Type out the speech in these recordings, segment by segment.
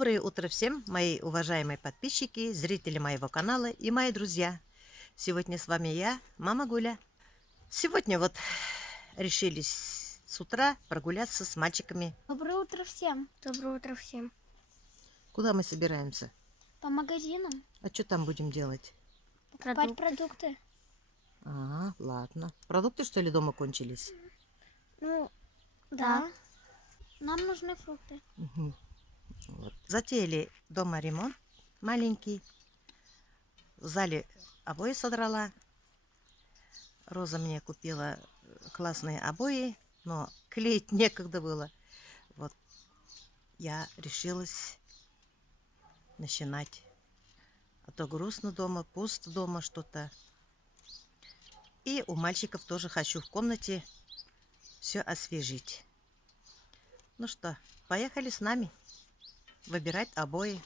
Доброе утро всем, мои уважаемые подписчики, зрители моего канала и мои друзья. Сегодня с вами я, Мама Гуля. Сегодня вот решились с утра прогуляться с мальчиками. Доброе утро всем. Доброе утро всем. Куда мы собираемся? По магазинам. А что там будем делать? Покупать продукты. А, ладно. Продукты, что ли, дома кончились? Ну, да. Нам нужны фрукты. Угу. Вот. Затеяли дома ремонт маленький. В зале обои содрала. Роза мне купила классные обои, но клеить некогда было. Вот я решилась начинать. А то грустно дома, пусто дома что-то. И у мальчиков тоже хочу в комнате все освежить. Ну что, поехали с нами выбирать обои,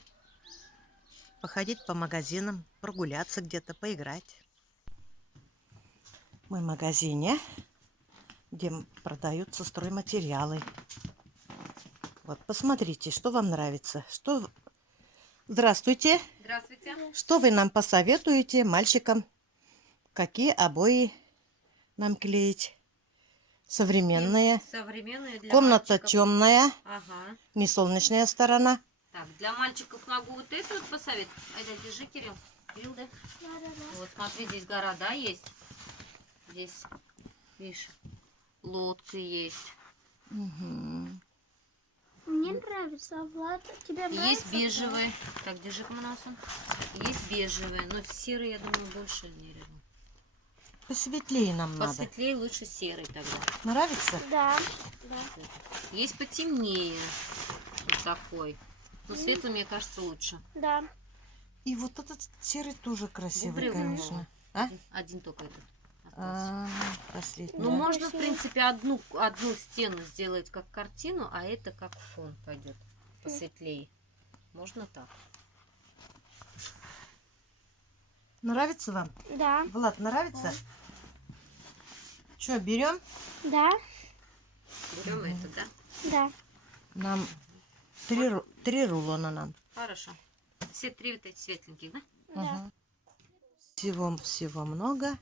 походить по магазинам, прогуляться где-то, поиграть. Мы в магазине, где продаются стройматериалы. Вот, посмотрите, что вам нравится. Здравствуйте. Здравствуйте. Что вы нам посоветуете мальчикам? Какие обои нам клеить? Современные. Современные для Комната мальчиков. темная, Ага. не солнечная сторона. Так, для мальчиков могу вот это вот посоветовать. Это держи, Кирилл. Кирилл, да? Да. Вот смотри, здесь города есть. Здесь, видишь, лодка есть. Угу. Мне нравится, Влад. Тебе нравится? Есть бежевые. Так, держи, Каманасан. Есть бежевые, но серые, я думаю, больше не рядом. Посветлее нам надо. Посветлее лучше серый тогда. Нравится? Да. Есть потемнее. Вот такой. Но светлый, мне кажется, лучше. Да. И вот этот серый тоже красивый, Бубрил конечно. А? Один только этот остался. Последний. Ну, Да, можно, в красиво. принципе, одну стену сделать как картину, а это как фон пойдет посветлее. Можно так. Нравится вам? Да. Влад, нравится? Что, берем? Да. Берем это, да? Да. Нам три рулона нам. Хорошо. Все три вот эти светленьких, да? Угу. Всего много.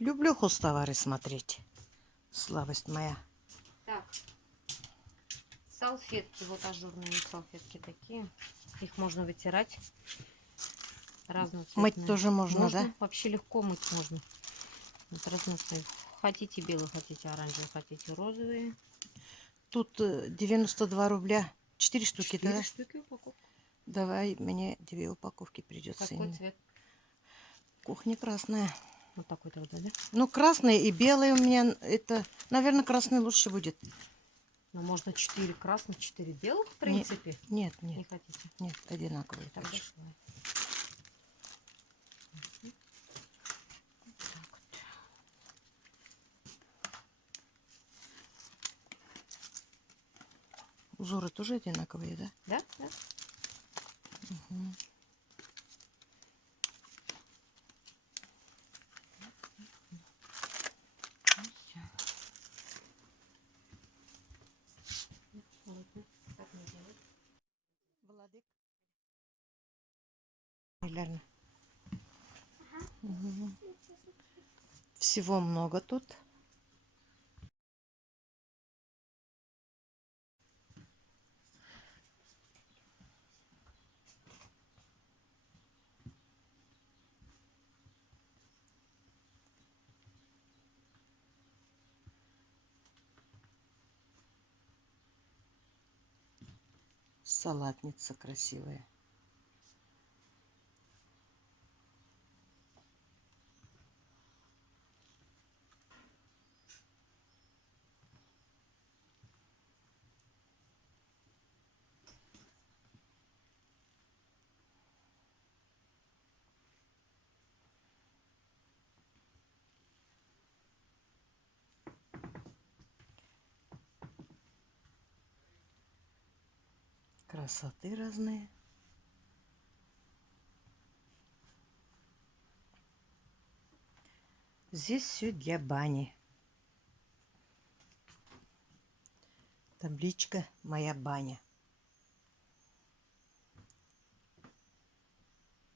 Люблю хозтовары смотреть. Слабость моя. Так. Салфетки, вот ажурные салфетки такие. Их можно вытирать. Разноцветные. Мыть тоже можно, да? Вообще легко мыть можно. Вот разноцветные. Хотите белые, хотите оранжевые, хотите розовые. Тут 92 рубля. 4 штуки, 4 да? штуки упаковка. Давай, мне 2 упаковки придется. Какой цвет? Кухня красная. Вот такой тогда, да? Ну, красный и белый у меня. Это, наверное, красный лучше будет. Ну, можно 4 красных, 4 белых, в принципе. Нет, Не хотите? нет, одинаковые. Тогда хочу. шла. Узоры тоже одинаковые, да? Да? Да. Угу. Как мне делать? Владик. Реально. Угу. Всего много тут. Салатница красивая. Красоты разные. Здесь все для бани. Табличка «Моя баня».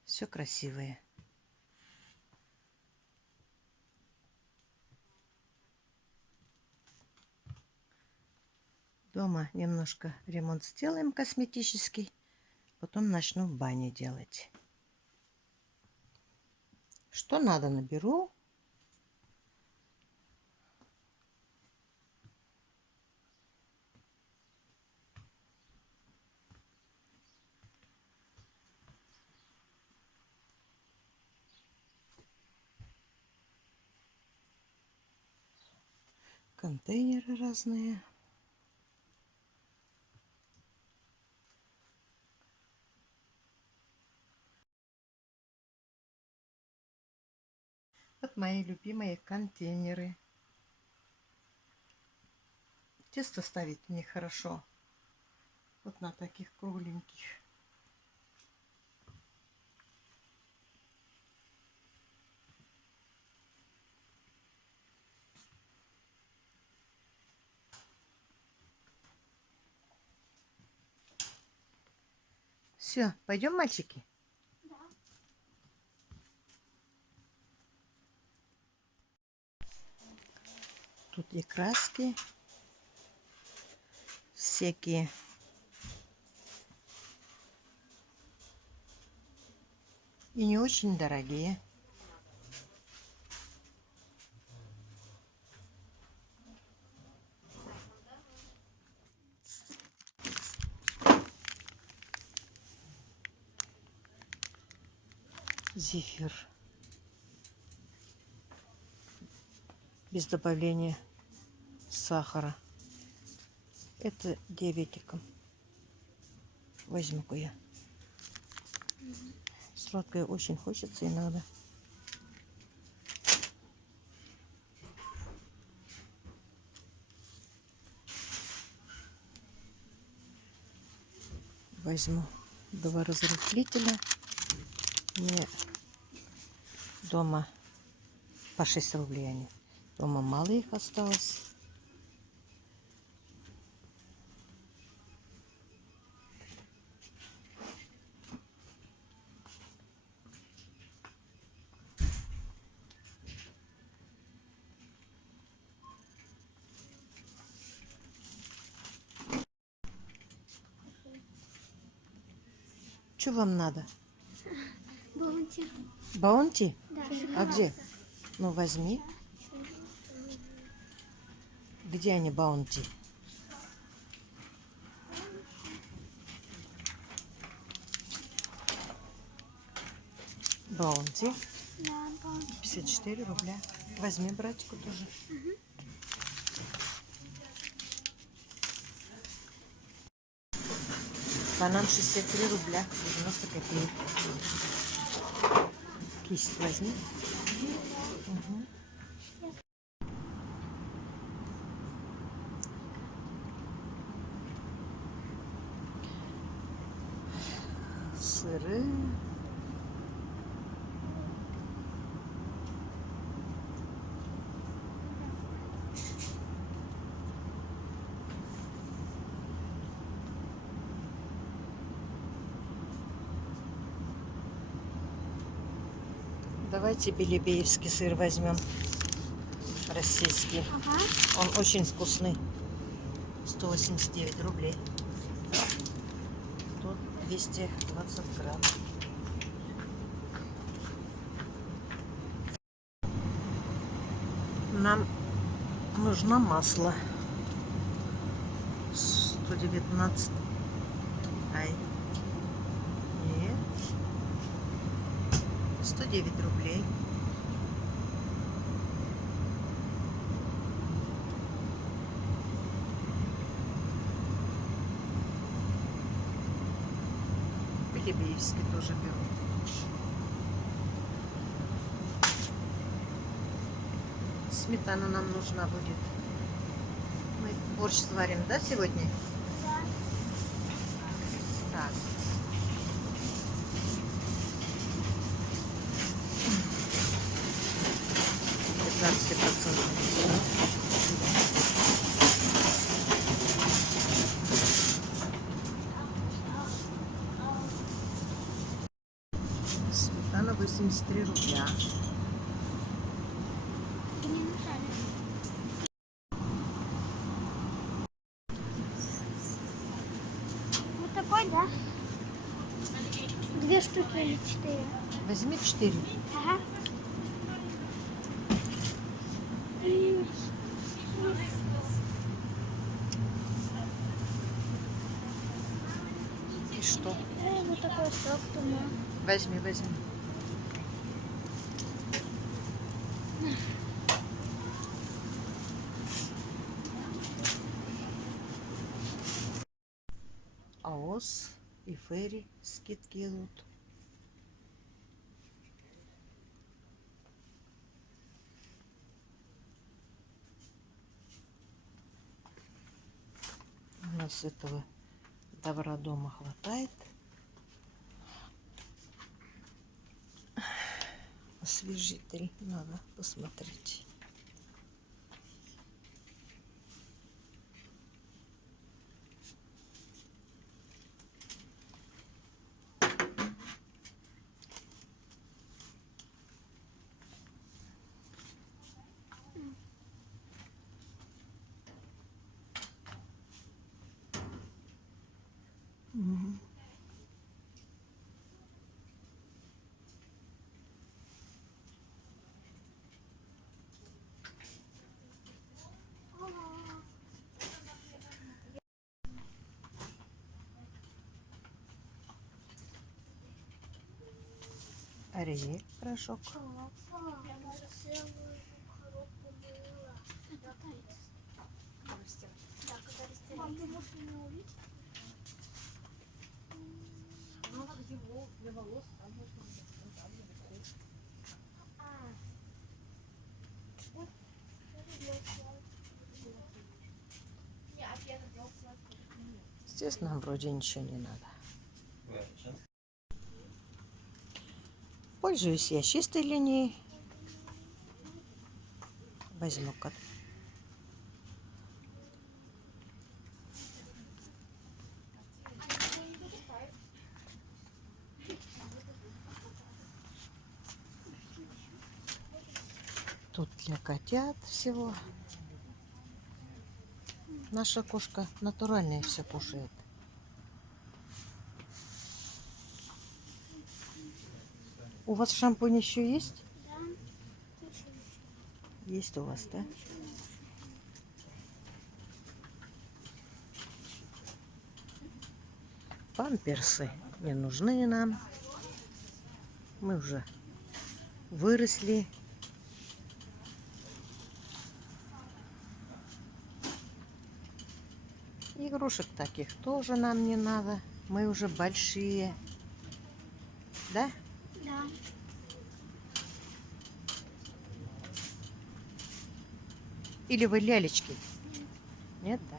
Все красивое. Дома немножко ремонт сделаем косметический. Потом начну в бане делать. Что надо, наберу. Контейнеры разные. Вот мои любимые контейнеры. Тесто ставить мне хорошо. Вот на таких кругленьких. Все, пойдем, мальчики? Да. Тут и краски всякие. И не очень дорогие. Зефир. Без добавления сахара. Это диабетикам. Возьму-ка я. Сладкое очень хочется иногда. Возьму 2 разрыхлителя. Мне дома по 6 рублей они. Дома мало их осталось. Что вам надо? Баунти. Баунти? Да. А где? Ну, возьми. Где они, баунти? Баунти. Да, баунти. 54 рубля. Возьми, братику тоже. Банан 63 рубля. 90 копеек. Кисть возьми. Угу. Сыры. Давайте белебеевский сыр возьмем. Российский. Ага. Он очень вкусный. 189 рублей. Тут 220 грамм. Нам нужно масло. 119. Ай. Нет. 109 рублей. Белебеевский тоже беру. Сметана нам нужна будет. Мы борщ сварим, да, сегодня? Да. 83 рубля. Ты не мешали. Вот такой, да? 2 штуки или 4? Возьми 4. Ага. И что? Вот такой сок туман. Возьми, возьми. АОС и Ферри скидки идут. У нас этого добра дома хватает. Освежитель надо посмотреть. Мгм. Ариэль порошок. Мам, ты можешь меня увидеть? Естественно, нам вроде ничего не надо. Пользуюсь я чистой линией. Возьму кот. Тут для котят всего. Наша кошка натуральное все кушает. У вас шампунь еще есть? Да. Есть у вас, да? Памперсы не нужны нам. Мы уже выросли. Игрушек таких тоже нам не надо. Мы уже большие. Да? Да. Или вы лялечки? Нет, да?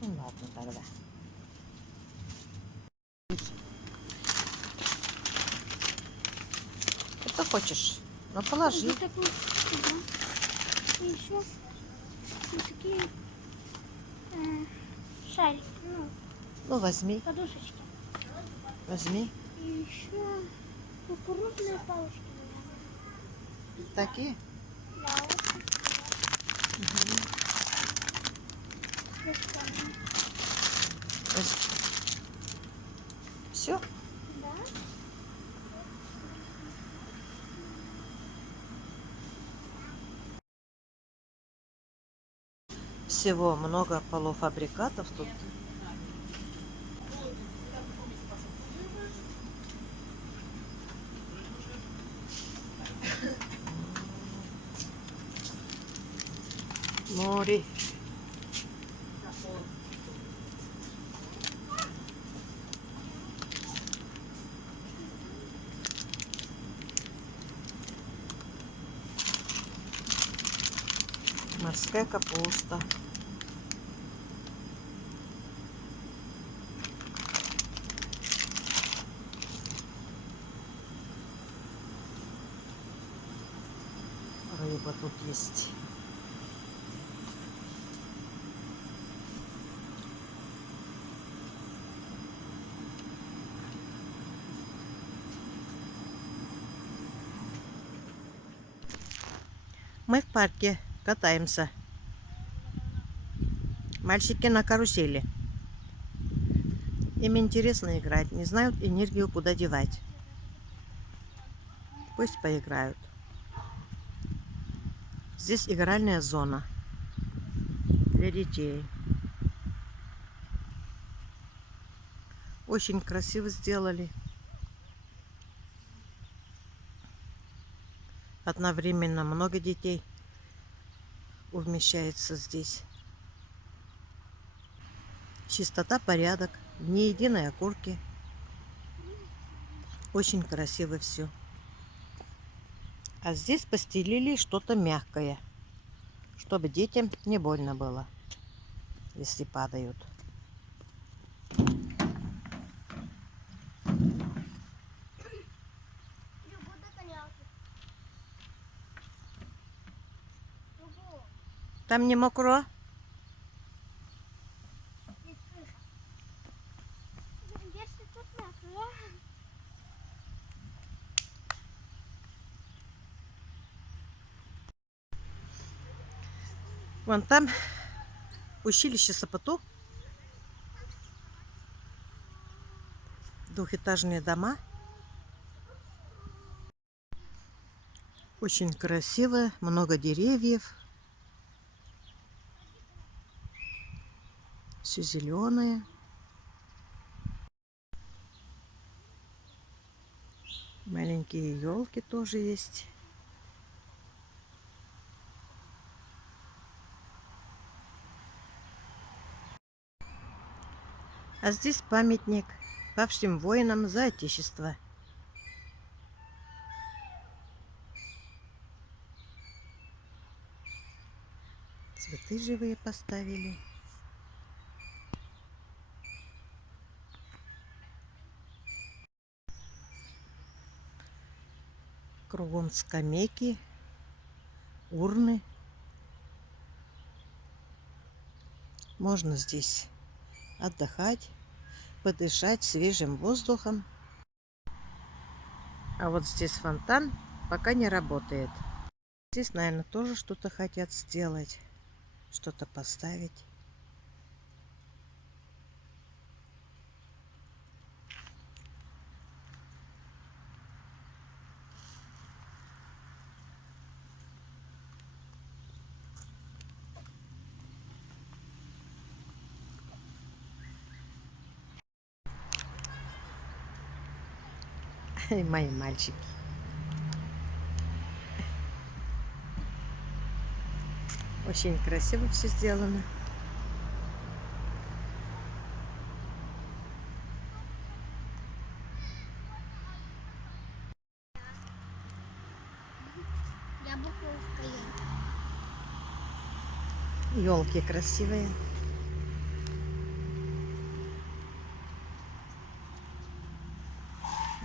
Ну ладно тогда. Что хочешь? Ну положи. Вот такой, да. И еще вот такие шарики, ну, Ну возьми, подушечки. возьми. И еще кукурузные палочки. Такие? Да, вот такие. Все? Да. Всего много полуфабрикатов тут. Море. Морская капуста. Рыба тут есть. Мы в парке катаемся. Мальчики на карусели. Им интересно играть, не знают энергию куда девать. Пусть поиграют. Здесь игральная зона для детей. Очень красиво сделали. Одновременно много детей умещается здесь. Чистота, порядок, ни единой окурки. Очень красиво все. А здесь постелили что-то мягкое, чтобы детям не больно было, если падают. Там не мокро? Вон там училище Сапоту. Двухэтажные дома. Очень красиво, много деревьев. Все зеленое. Маленькие елки тоже есть. А здесь памятник павшим воинам за Отечество. Цветы живые поставили. Кругом скамейки, урны. Можно здесь отдыхать, подышать свежим воздухом. А вот здесь фонтан пока не работает. Здесь, наверное, тоже что-то хотят сделать, что-то поставить. Мои мальчики. Очень красиво все сделано. Елки красивые.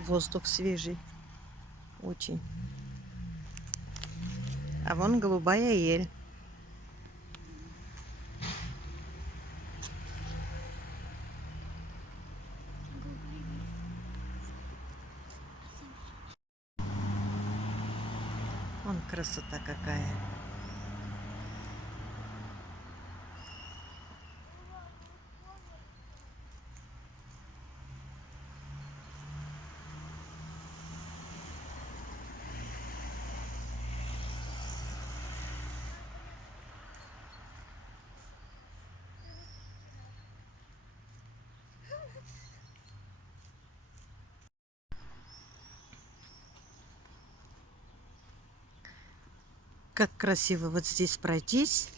Воздух свежий. Очень. А вон голубая ель. Вон красота какая. Как красиво вот здесь пройтись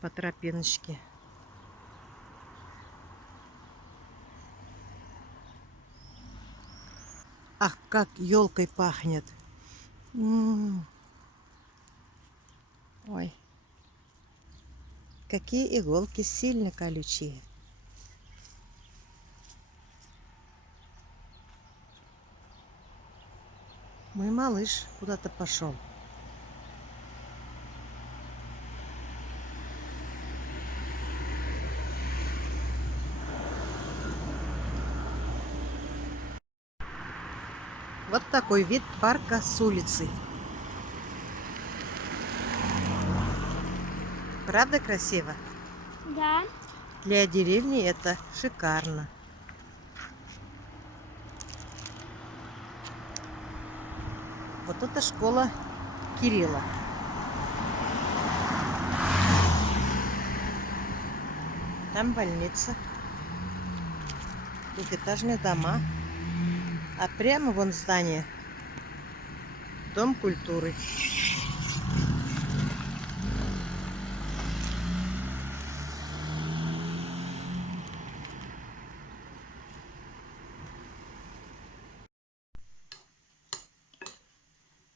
по тропиночке. Ах, как елкой пахнет. Ой, какие иголки сильно колючие. Мой малыш куда-то пошел. Вот такой вид парка с улицы. Правда красиво? Да. Для деревни это шикарно. Вот это школа Кирилла. Там больница. Двухэтажные дома. А прямо вон здание. Дом культуры.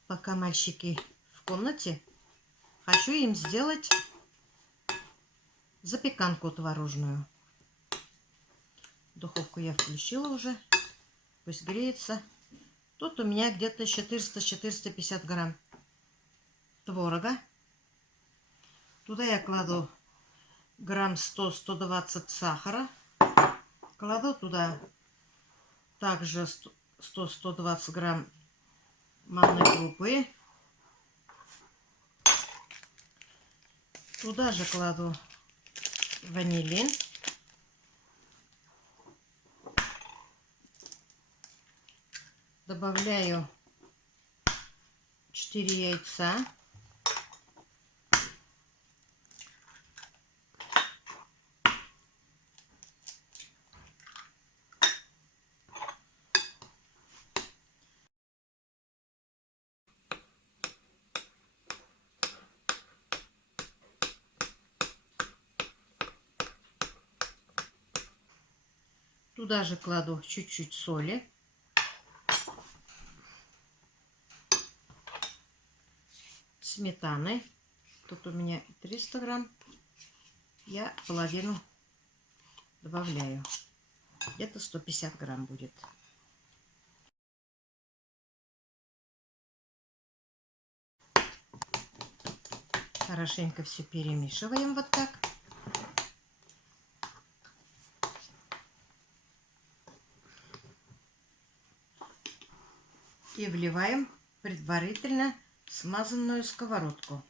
Пока мальчики в комнате, хочу им сделать запеканку творожную. Духовку я включила уже. Пусть греется. Тут у меня где-то 400-450 грамм творога. Туда я кладу грамм 100-120 сахара. Кладу туда также 100-120 грамм манной крупы. Туда же кладу ванилин. Добавляю 4 яйца. Туда же кладу чуть-чуть соли. Сметаны. Тут у меня 300 грамм. Я половину добавляю. Где-то 150 грамм будет. Хорошенько все перемешиваем вот так. И вливаем предварительно смазанную сковородку.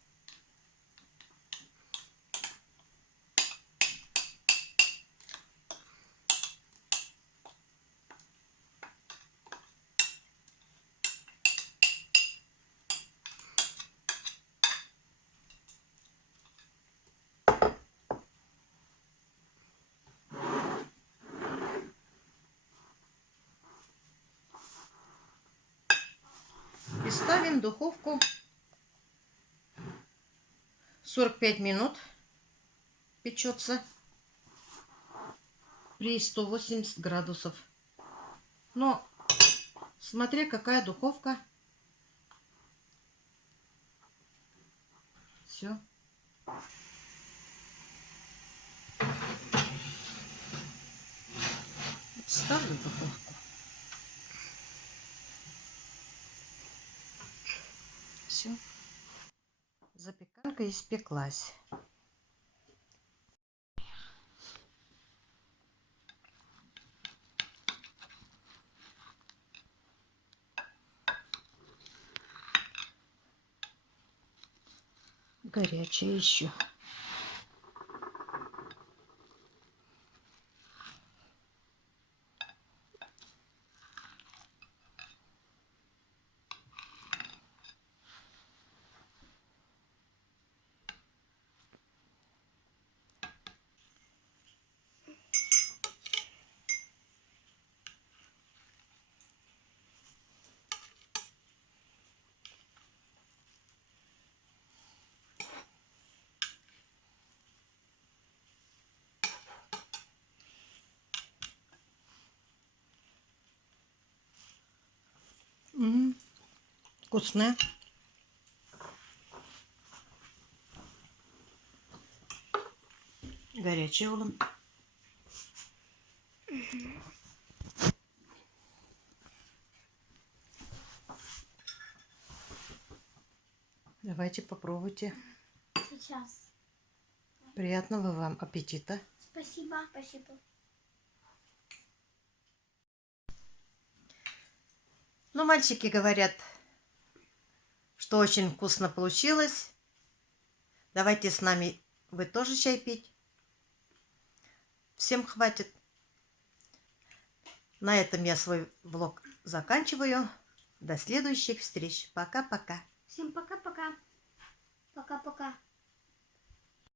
И ставим в духовку 45 минут. Печется при 180 градусов. Но смотря какая духовка. Все. Ставлю в духовку. Все. Запеканка испеклась. Горячая еще. Вкусная. Горячая улом. Давайте попробуйте. Сейчас. Приятного вам аппетита. Спасибо, спасибо. Ну, мальчики говорят, что очень вкусно получилось. Давайте с нами вы тоже чай пить. Всем хватит. На этом я свой влог заканчиваю. До следующих встреч. Пока-пока. Всем пока-пока. Пока-пока.